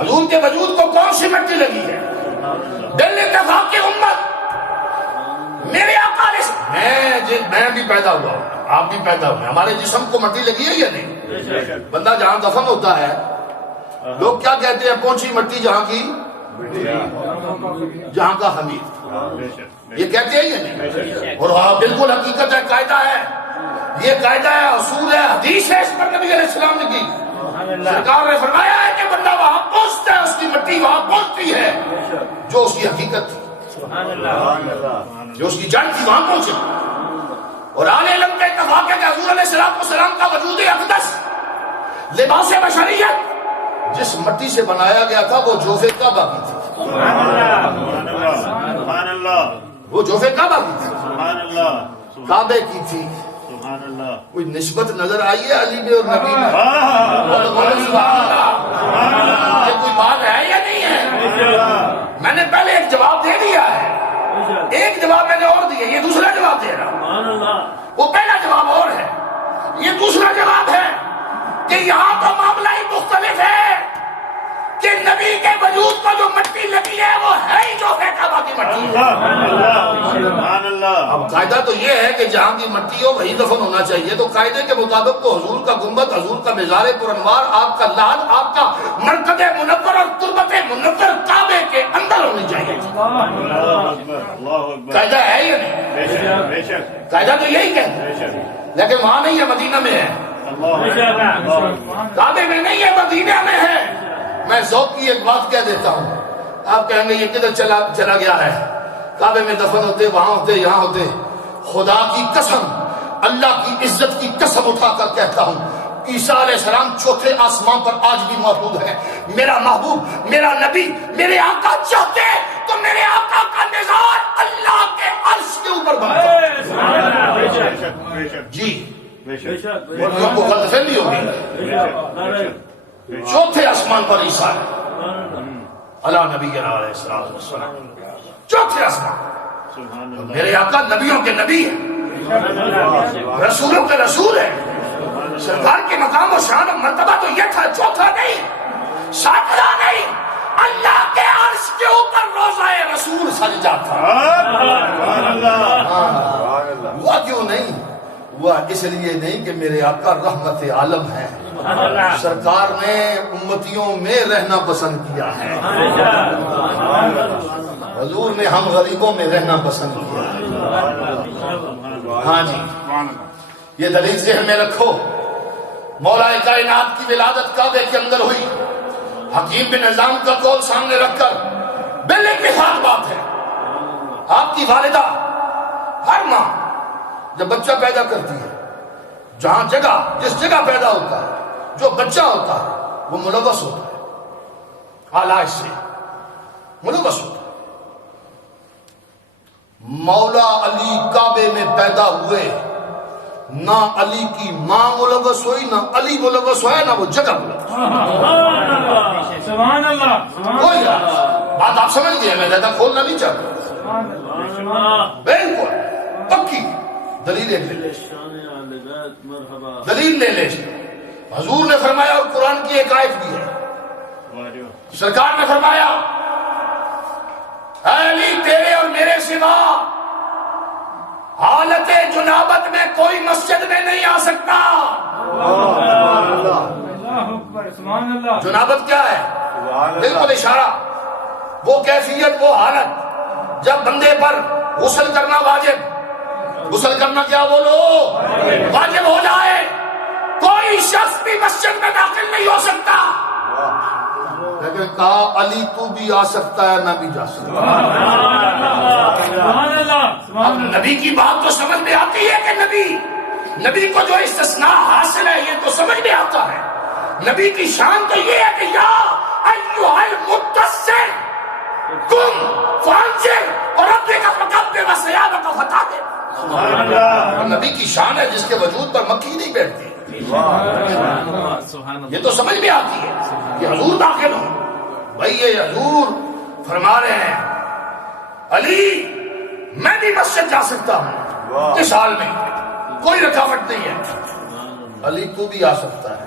حضور کے وجود کو کون سی مٹی لگی ہے؟ دل اتفاق کی امت، میرے آقا میں بھی پیدا ہوا ہوں، آپ بھی پیدا ہوئے، ہمارے جسم کو مٹی لگی ہے یا نہیں؟ بندہ جہاں دفن ہوتا ہے لوگ کیا کہتے ہیں؟ پہنچی مٹی جہاں کی، جہاں کا حمید، یہ کہتے ہیں یا نہیں؟ اور ہاں بالکل حقیقت ہے، قاعدہ ہے، یہ قاعدہ ہے، اصول ہے، حدیث ہے، اس پر نبی علیہ السلام نے کی، سرکار نے فرمایا ہے کہ بندہ وہاں پہنچتا ہے، اس کی مٹی وہاں پہنچتی ہے جو اس کی حقیقت تھی، جو اس کی جڑ تھی وہاں پہنچے۔ اور اہل علم کا اتفاق ہے کہ حضور علیہ السلام کا وجود اقدس لباس بشریت جس مٹی سے بنایا گیا تھا وہ جوف کعبہ کی تھی، وہ جوف کعبہ کی تھی، کعبے کی تھی۔ کوئی نسبت نظر آئی ہے علی میں اور نبی میں؟ یہ کوئی بات ہے یا نہیں ہے؟ میں نے پہلے ایک جواب دے دیا ہے، ایک جواب میں نے اور دیا، یہ دوسرا جواب دے رہا ہوں، وہ پہلا جواب اور ہے، یہ دوسرا جواب ہے کہ یہاں تو معاملہ ہی مختلف ہے کہ نبی کے وجود کو جو مٹی لگی ہے وہ ہے ہی جو ہے کعبہ کی مٹی ہے۔ اب قاعدہ تو یہ ہے کہ جہاں کی مٹی ہو وہی دفن ہونا چاہیے، تو قاعدے کے مطابق تو حضور کا گنبد، حضور کا مزار پر انوار، آپ کا لحد، آپ کا مرکز منور اور تربت منور کعبے کے اندر ہونی چاہیے۔ قاعدہ ہے یا نہیں؟ قاعدہ تو یہی کہتا ہے، لیکن وہاں نہیں ہے، مدینہ میں ہے، کعبے میں نہیں ہے، مدینہ میں ہے۔ میں ذوق کی ایک بات کہہ دیتا ہوں، آپ کہیں گے یہ کدھر چلا گیا ہے؟ کعبے میں دفن ہوتے، وہاں ہوتے، یہاں ہوتے، خدا کی قسم، اللہ کی عزت کی قسم اٹھا کر کہتا ہوں، عیسیٰ علیہ السلام چوتھے آسمان پر آج بھی موجود ہے۔ میرا محبوب، میرا نبی، میرے آقا چاہتے تو میرے آقا کا مزار اللہ کے عرش کے اوپر بنتا۔ جی ان کو غلط فہمی ہوگی، چوتھے آسمان پر عیسیٰ ہے، علی نبینا علیہ الصلوۃ والسلام، چوتھے آسمان. سبحان اللہ. میرے آقا نبیوں کے نبی ہیں، رسولوں کے رسول ہیں. سرکار کے مقام و شان و مرتبہ تو یہ تھا، چوتھا نہیں، ساتواں نہیں، اللہ کے عرش کے اوپر روضہ رسول سجدہ تھا. سبحان اللہ. ہوا کیوں نہیں؟ ہوا اس لیے نہیں کہ میرے آقا رحمت عالم ہیں، سرکار نے امتیوں میں رہنا پسند کیا ہے. حضور نے ہم غریبوں میں رہنا پسند کیا ہے. ہاں جی، یہ دلیل ذہن میں رکھو. مولا کائنات کی ولادت کعبے کے اندر ہوئی. حکیم بن نظام کا قول سامنے رکھ کر بالاتفاق بات ہے، آپ کی والدہ ہر ماں جب بچہ پیدا کرتی ہے، جہاں جگہ جس جگہ پیدا ہوتا ہے، جو بچہ ہوتا ہے وہ ملوث ہوتا ہے، آلائش سے ملوث ہوتا ہے. مولا علی کعبے میں پیدا ہوئے، نہ علی کی ماں ملوث ہوئی، نہ علی ملوث ہوا، نہ وہ جگہ ملوث ہوئی. سبحان اللہ. کوئی بات آپ سمجھ گئے، میں زیادہ کھولنا نہیں چاہتا. بالکل پکی دلیل لے لے، دلیل لے لے. حضور نے فرمایا، اور قرآن کی ایک آیت بھی ہے، سرکار نے فرمایا اے علی تیرے اور میرے سوا حالت جنابت میں کوئی مسجد میں نہیں آ سکتا. جنابت کیا ہے؟ بالکل اشارہ، وہ کیفیت، وہ حالت جب بندے پر غسل کرنا واجب، غسل کرنا کیا بولو واجب ہو جائے، کوئی شخص بھی مسجد میں داخل نہیں ہو سکتا. لیکن کہا علی تو بھی آ سکتا ہے، نہ بھی جا سکتا. اب نبی کی بات تو سمجھ میں آتی ہے کہ نبی کو جو استثناء حاصل ہے یہ تو سمجھ میں آتا ہے. نبی کی شان تو یہ ہے کہ یا ایھا المدثر قم فانذر وربک فکبر وثیابک فطہر. نبی کی شان ہے جس کے وجود پر مکھی نہیں بیٹھتی. یہ تو سمجھ میں آتی ہے کہ حضور داخل ہو. بھائی یہ حضور فرما رہے ہیں علی میں بھی مسجد جا سکتا ہوں اس حال میں، کوئی رکاوٹ نہیں ہے. علی تو بھی آ سکتا ہے.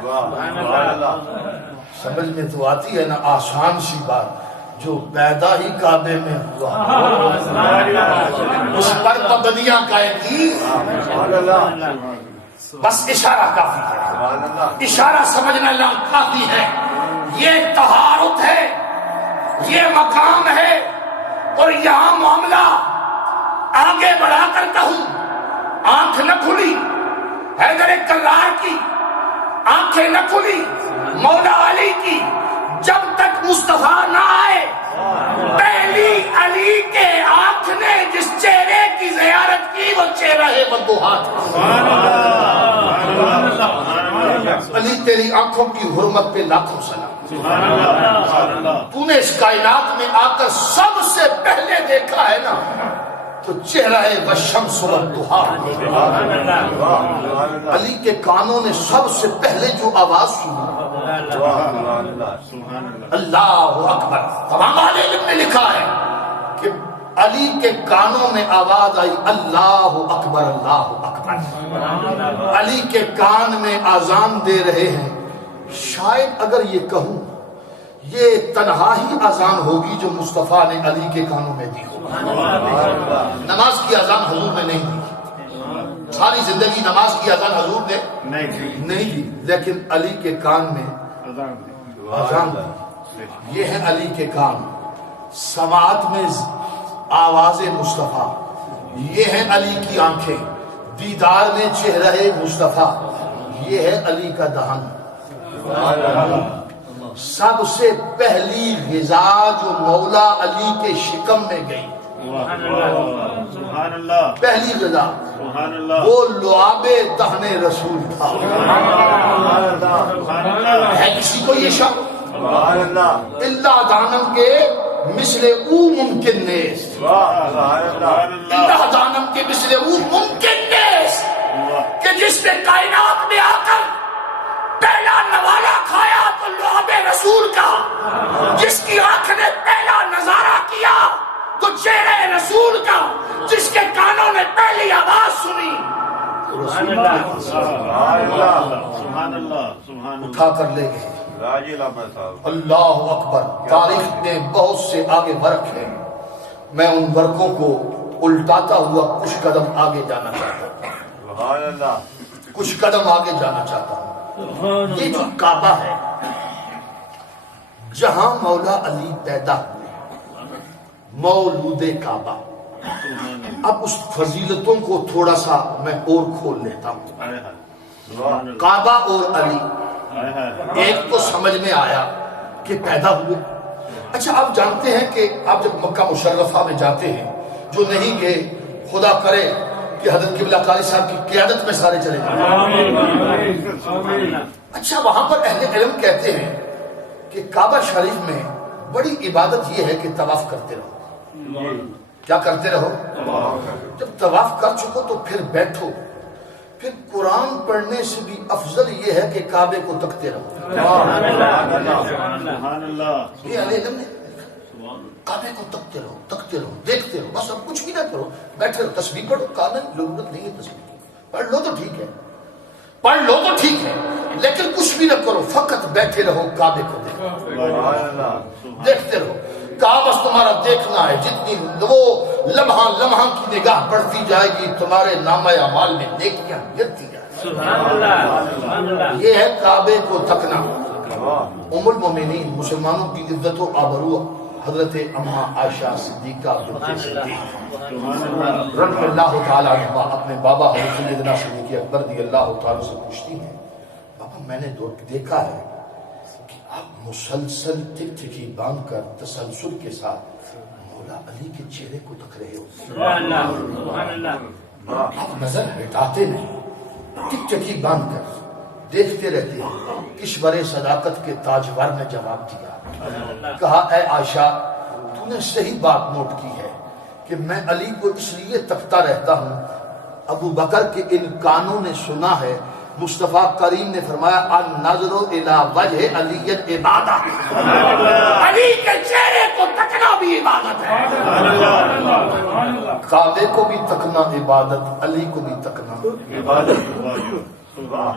سمجھ میں تو آتی ہے نا آسان سی بات، جو پیدا ہی کعبے میں ہوا اس پر پابندیاں قائم کی. بس اشارہ کافی ہے، اشارہ سمجھنا کافی ہے. یہ طہارت ہے، یہ مقام ہے، اور یہاں معاملہ آگے بڑھا کر کہوں، آنکھ نہ کھلی حیدر کرار کی، آنکھیں نہ کھلی مولا علی کی، جب تک مصطفیٰ نہ آئے. پہلی علی کے آنکھ نے جس چہرے کی زیارت کی وہ چہرہ بدوہا تھا. علی تیری آنکھوں کی حرمت پہ لاکھوں سلام. تو نے اس کائنات میں آ کر سب سے پہلے دیکھا ہے نا تو چہرہ والشمس والضحیٰ. علی کے کانوں نے سب سے پہلے جو آواز سنی اللہ اکبر. تمام اہل علم نے لکھا ہے کہ علی کے کانوں میں آواز آئی اللہ اکبر اللہ اکبر. علی کے کان میں اذان دے رہے ہیں. شاید اگر یہ کہوں یہ تنہا ہی اذان ہوگی جو مصطفیٰ نے علی کے کانوں میں دی ہوگی. نماز کی اذان حضور نے نہیں دی، ساری زندگی نماز کی اذان حضور نے نہیں دی، لیکن علی کے کان میں اذان دی. یہ ہے علی کے کان. سماعت میں آواز مصطفیٰ، یہ ہے علی کی آنکھیں. دیدار میں چہرہ مصطفیٰ، یہ ہے علی کا دہن. سب سے پہلی غذا جو مولا علی کے شکم میں گئی، پہلی غذا وہ لعاب دہن رسول تھا. ہے کسی کو یہ شک؟ اللہ دانم کے مثل او ممکن نیست، اللہ دانم کے مثل او ممکن نیست کہ جس نے کائنات میں آ کر پہلا نوالا کھایا تو لعاب رسول کا، جس کی آنکھ نے رسول کا جس کے کانوں نے پہلی آواز سنی سبحان اللہ سبحان اللہ اٹھا کر لے گئے. راجی علامہ صاحب اللہ اکبر. تاریخ میں بہت سے آگے ورق ہیں, میں ان ورقوں کو الٹاتا ہوا کچھ قدم آگے جانا چاہتا ہوں, سبحان اللہ کچھ قدم آگے جانا چاہتا ہوں. یہ جو کعبہ ہے جہاں مولا علی پیدا ہوئے, مولود کعبہ, اب اس فضیلتوں کو تھوڑا سا میں اور کھول لیتا ہوں. کعبہ اور علی ایک تو سمجھ میں آیا کہ پیدا ہوئے. اچھا آپ جانتے ہیں کہ آپ جب مکہ مشرفہ میں جاتے ہیں, جو نہیں گئے خدا کرے کہ حضرت قبلہ قاری صاحب کی قیادت میں سارے چلے جائیں. اچھا وہاں پر اہل علم کہتے ہیں کہ کعبہ شریف میں بڑی عبادت یہ ہے کہ طواف کرتے رہو. کیا کرتے رہو؟ جب طواف کر چکو تو پھر بیٹھو, پھر قرآن پڑھنے سے بھی افضل یہ ہے کہ کعبے کو تکتے رہو. سبحان اللہ یہ اہل علم نے کعبے کو تکتے رہو, دیکھتے رہو, بس اب کچھ بھی نہ کرو, بیٹھے رہو. تسبیح پڑھو, کہا نہیں ضرورت نہیں ہے تسبیح کی, پڑھ لو تو ٹھیک ہے, پڑھ لو تو ٹھیک ہے, لیکن کچھ بھی نہ کرو, فقط بیٹھے رہو, کعبے کو دیکھتے رہو. کہا بس تمہارا دیکھنا ہے, جتنی وہ لمحہ کی نگاہ بڑھتی جائے گی تمہارے نامہ اعمال میں نیکیاں گرتی جائیں. یہ ہے کعبے کو تکنا. ام المومنین مسلمانوں کی عزت و آبرو حضرت اماں عائشہ صدیقہ بنت صدیق رضی اللہ تعالی عنہ اپنے بابا حضرت سیدنا صدیق اکبر رضی اللہ تعالی سے پوچھتی ہیں, بابا میں نے دیکھا ہے کہ آپ مسلسل ٹک باندھ کر تسلسل کے ساتھ مولا علی کے چہرے کو تک رہے ہو, آپ نظر ہٹاتے نہیں, ٹک باندھ کر دیکھتے رہتے ہیں. کشور صداقت کے تاجور نے جواب دیا, کہا اے عائشہ تو نے صحیح بات نوٹ کی ہے کہ میں علی کو اس لیے تکتا رہتا ہوں, ابو بکر کے ان کانوں نے سنا ہے مصطفیٰ کریم نے فرمایا النظر الی وجہ علی عبادہ, علی کے چہرے کو تکنا بھی عبادت ہے. کعبے کو بھی تکنا عبادت, علی کو بھی تکنا عبادت,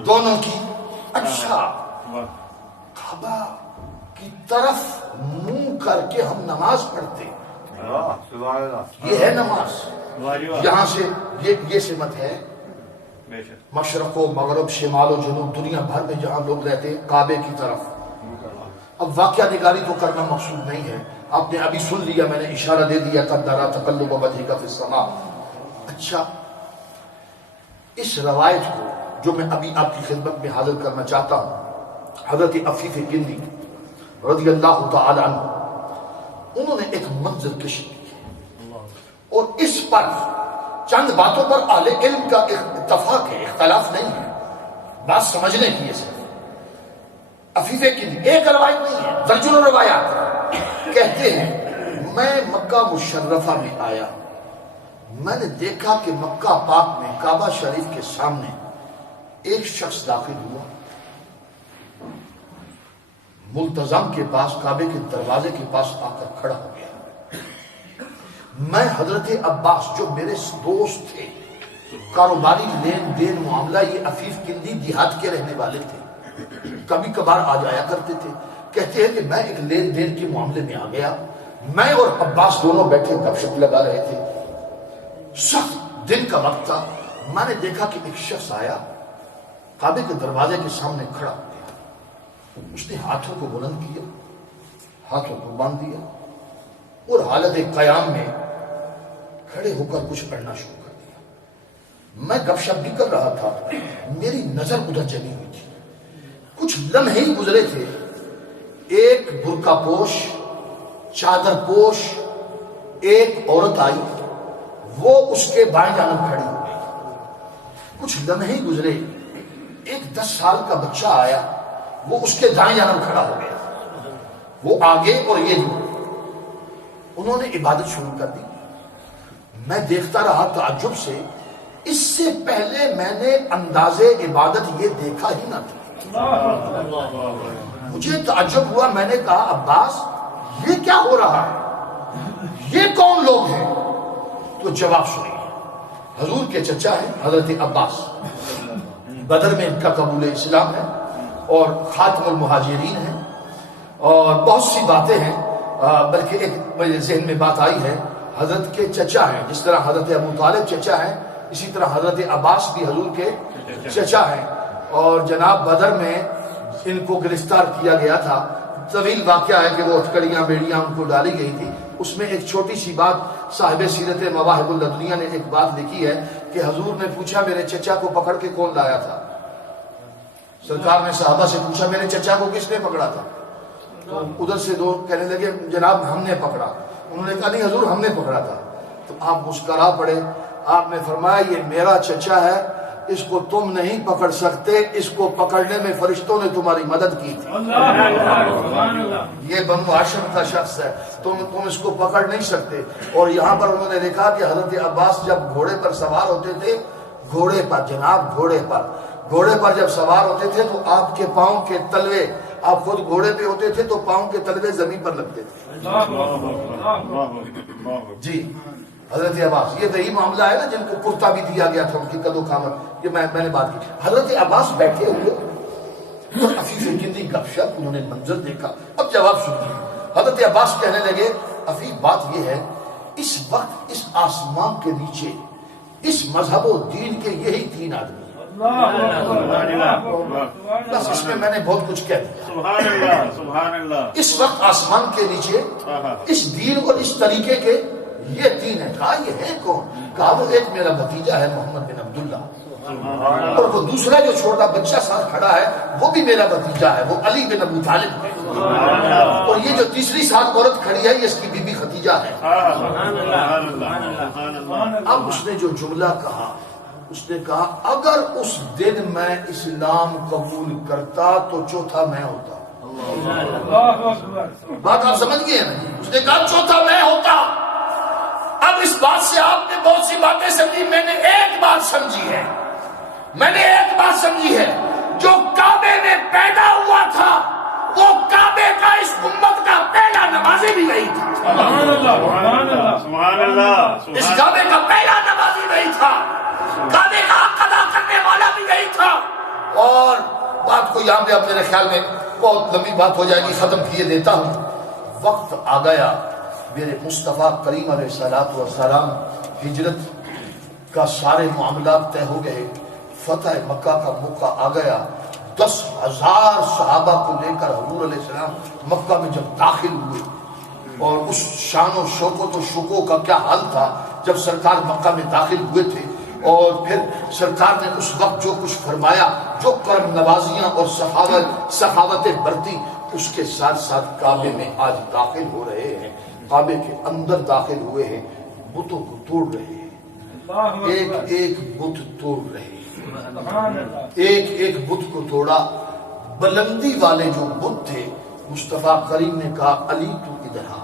دونوں کی. اچھا کعبہ کی طرف منہ کر کے ہم نماز پڑھتے, یہ ہے نماز. یہاں سے یہ سمت ہے مشرق و مغرب, شمال و جنوب, دنیا بھر میں جہاں لوگ رہتے ہیں کعبے کی طرف. اب واقعہ نگاری تو کرنا مقصود نہیں ہے, آپ نے ابھی سن لیا, میں نے اشارہ دے دیا قد نری تقلب وجہک فی السماء. اچھا اس روایت کو جو میں ابھی آپ کی خدمت میں حاضر کرنا چاہتا ہوں, حضرت عفیف کندی رضی اللہ تعالی عنہ انہوں نے ایک منظر کشی کی, اور اس پر چند باتوں پر اہل علم کا اتفاق ہے, اختلاف نہیں ہے, بات سمجھنے کی ہے صرف. عفیف کندی ایک روایت نہیں ہے, درجنوں روایات. کہتے ہیں میں مکہ مشرفہ میں آیا, میں نے دیکھا کہ مکہ پاک میں کعبہ شریف کے سامنے ایک شخص داخل ہوا, ملتزم کے پاس کعبے کے دروازے کے پاس آ کر کھڑا ہو گیا. میں حضرت عباس جو میرے دوست تھے, کاروباری لین دین معاملہ, یہ عفیف کندی دیہات کے رہنے والے تھے, کبھی کبھار آ جایا کرتے تھے. کہتے ہیں کہ میں ایک لین دین کے معاملے میں آ گیا, میں اور عباس دونوں بیٹھے گپ شپ لگا رہے تھے. سخت دن کا وقت تھا, میں نے دیکھا کہ ایک شخص آیا, کعبے کے دروازے کے سامنے کھڑا ہو گیا. اس نے ہاتھوں کو بلند کیا, ہاتھوں کو باندھ دیا, اور حالت قیام میں کھڑے ہو کر کچھ پڑھنا شروع کر دیا. میں گپ شپ بھی کر رہا تھا, میری نظر ادھر چلی ہوئی تھی. کچھ لمحے ہی گزرے تھے, ایک برقع پوش, چادر پوش ایک عورت آئی, وہ اس کے بائیں جانب کھڑی ہو گئی. کچھ لمحے ہی گزرے, ایک 10 سال کا بچہ آیا, وہ اس کے دائیں جانب کھڑا ہو گیا. وہ آگے اور یہ دور, انہوں نے عبادت شروع کر دی. میں دیکھتا رہا تعجب سے, اس سے پہلے میں نے انداز عبادت یہ دیکھا ہی نہ تھا. مجھے تعجب ہوا, میں نے کہا عباس یہ کیا ہو رہا ہے, یہ کون لوگ ہیں؟ تو جواب سنیے. حضور کے چچا ہیں حضرت عباس، بدر میں ان کا قبول اسلام ہے اور خاتم المہاجرین ہیں، اور بہت سی باتیں ہیں. بلکہ ایک میرے ذہن میں بات آئی ہے، حضرت کے چچا ہیں، جس طرح حضرت ابو طالب چچا ہیں اسی طرح حضرت عباس بھی حضور کے چچا ہیں. اور جناب بدر میں ان کو گرفتار کیا گیا تھا. طویل واقعہ ہے کہ وہ ہتھکڑیاں بیڑیاں ان کو ڈالی گئی تھی. اس میں ایک چھوٹی سی بات صاحب سیرت مواہب اللدنیہ نے ایک بات لکھی ہے کہ حضور نے پوچھا میرے چچا کو پکڑ کے کون لایا تھا. سرکار نے صحابہ سے پوچھا میرے چچا کو کس نے پکڑا تھا؟ تو ادھر سے دو کہنے لگے جناب ہم نے پکڑا. انہوں نے کہا نہیں حضور ہم نے پکڑا تھا. تو آپ مسکرا پڑے. آپ نے فرمایا یہ میرا چچا ہے، اس کو تم نہیں پکڑ سکتے، اس کو پکڑنے میں فرشتوں نے تمہاری مدد کی تھی. یہ بنو ہاشم کا شخص ہے، تم اس کو پکڑ نہیں سکتے. اور یہاں پر انہوں نے لکھا کہ حضرت عباس جب گھوڑے پر سوار ہوتے تھے، گھوڑے پر جناب گھوڑے پر جب سوار ہوتے تھے تو آپ کے پاؤں کے تلوے، آپ خود گھوڑے پہ ہوتے تھے تو پاؤں کے تلوے زمین پر لگتے تھے. جی حضرت عباس، یہ وہی معاملہ ہے نا جن کو کرتا بھی دیا گیا تھا ان کی قد و قامت. یہ میں نے بات کی. حضرت عباس بیٹھے ہوئے اور عفیف کندی گپ شپ، انہوں نے منظر دیکھا. اب جواب سنیے. حضرت عباس کہنے لگے عفیف بات یہ ہے اس وقت اس آسمان کے نیچے اس مذہب و دین کے یہی 3 آدمی، بس اس میں نے بہت کچھ کہہ دیا. سبحان اللہ سبحان اللہ. اس وقت آسمان کے نیچے اس دین اور اس طریقے کے یہ 3 ہیں. کہا یہ ہے کون؟ کہا وہ ایک میرا بھتیجا ہے محمد بن عبداللہ، اور وہ دوسرا جو چھوٹا بچہ ساتھ کھڑا ہے وہ بھی میرا بھتیجا ہے، وہ علی بن ابو طالب ہے. اور یہ جو تیسری ساتھ عورت کھڑی ہے یہ اس کی بی بی ختیجہ ہے. اب اس نے جو جملہ کہا، اس نے کہا اگر اس دن میں اسلام قبول کرتا تو چوتھا میں ہوتا. بات آپ سمجھ گئے نا؟ اس نے کہا چوتھا میں ہوتا. اب اس بات سے آپ نے بہت سی باتیں سمجھی. میں نے ایک بات سمجھی ہے جو کعبے میں پیدا ہوا تھا وہ کعبے کا اس امت کا پہلا نمازی بھی وہی تھا. سبحان اللہ. اس کعبے کا پہلا نمازی وہی تھا، کعبے کا حق ادا کرنے والا بھی وہی تھا. اور بات کو یہاں پہ اب میرے خیال میں بہت لمبی بات ہو جائے گی، ختم کیے دیتا ہوں. وقت آ گیا، میرے مصطفیٰ کریم علیہ الصلوۃ والسلام ہجرت کا سارے معاملات طے ہو گئے، فتح مکہ کا موقع آ گیا. 10,000 صحابہ کو لے کر حضور علیہ السلام مکہ میں جب داخل ہوئے، اور اس شان و شوکت و شکوہ کا کیا حال تھا جب سرکار مکہ میں داخل ہوئے تھے. اور پھر سرکار نے اس وقت جو کچھ فرمایا، جو کرم نوازیاں اور سخاوتیں برتی، اس کے ساتھ ساتھ کعبے میں آج داخل ہو رہے ہیں، کعبے کے اندر داخل ہوئے ہیں، بتوں کو توڑ رہے ہیں، ایک ایک بت توڑ رہے ہیں، ایک ایک بت کو توڑا. بلندی والے جو بت تھے، مصطفیٰ کریم نے کہا علی تو ادھر آ.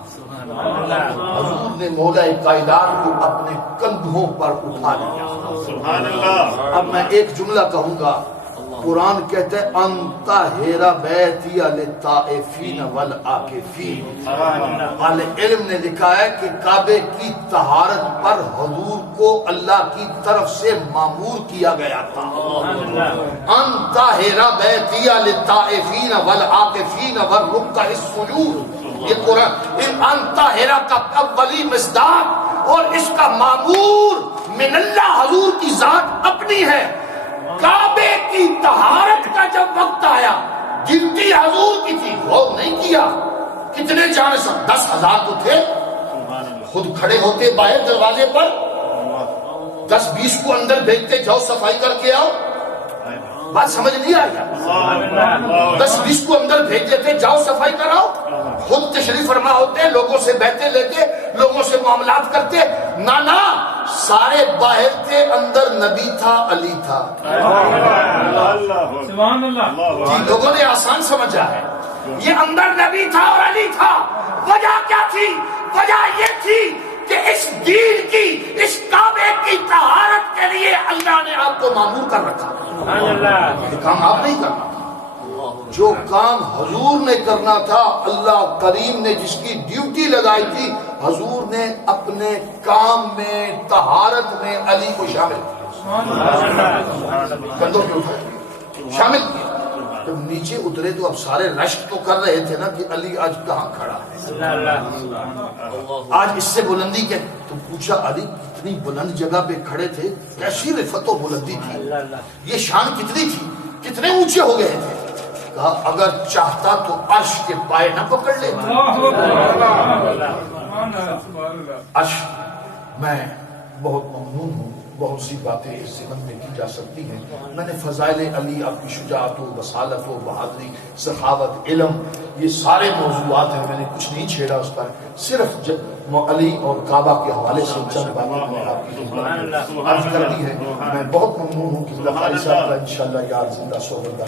حضور نے مولا کائنات کو اپنے کندھوں پر اٹھا لیا. سبحان اللہ. اب میں ایک جملہ کہوں گا. قرآن کہتے ہیں انت ہیرا بیتی للطائفین والعاکفین. اہل علم نے لکھا ہے کہ کعبے کی طہارت پر حضور کو اللہ کی طرف سے مامور کیا گیا تھا. انت ہیرا بیتی للطائفین والعاکفین والرکع السجود. یہ قرآن انت ہیرا کا اولی مصداق اور اس کا مامور من اللہ حضور کی ذات اپنی ہے. کعبے کی طہارت کا جب وقت آیا، گنتی حضور کی تھی، غور نہیں کیا. کتنے جانے سب 10,000 تو تھے، خود کھڑے ہوتے باہر دروازے پر، 10-20 کو اندر بھیجتے جاؤ صفائی کر کے آؤ. بات سمجھ نہیں آئی؟ 10-20 کو اندر بھیج دیتے جاؤ صفائی کراؤ، خود تشریف فرما ہوتے، لوگوں سے بیٹھے لیتے، لوگوں سے معاملات کرتے. نانا سارے باہر تھے، اندر نبی تھا، علی تھا. سبحان اللہ. جی لوگوں نے آسان سمجھا ہے، یہ اندر نبی تھا اور علی تھا. وجہ کیا تھی؟ وجہ یہ تھی کہ اس دین کی، اس کعبے کی طہارت کے لیے اللہ نے آپ کو مامور کر رکھا. یہ کام آپ نہیں کرنا، جو کام حضور نے کرنا تھا، اللہ کریم نے جس کی ڈیوٹی لگائی تھی حضور نے اپنے کام میں طہارت میں علی کو شامل کیا، کندھوں پہ اٹھایا شامل کیا۔ جب نیچے اترے تو اب سارے رشک تو کر رہے تھے نا کہ علی آج کہاں کھڑا ہے، آج اس سے بلندی کے تو پوچھا علی کتنی بلند جگہ پہ کھڑے تھے، کیسی رفت و بلندی تھی، یہ شان کتنی تھی، کتنے اونچے ہو گئے تھے؟ کہا اگر چاہتا تو عرش کے پائے نہ پکڑ لے، عرش۔ میں بہت ممنون ہوں، بہت سی باتیں اس ذمن میں کی جا سکتی ہیں، میں نے فضائل علی، آپ کی شجاعت و بصالت و بہادری، سخاوت، علم، یہ سارے موضوعات ہیں، میں نے کچھ نہیں چھیڑا اس پر، صرف علی اور کعبہ کے حوالے سے چند باتیں میں نے آپ کی عرض کر دی ہے۔ میں بہت ممنون ہوں کہ قاری صاحب کا انشاءاللہ یاد زندہ صحبت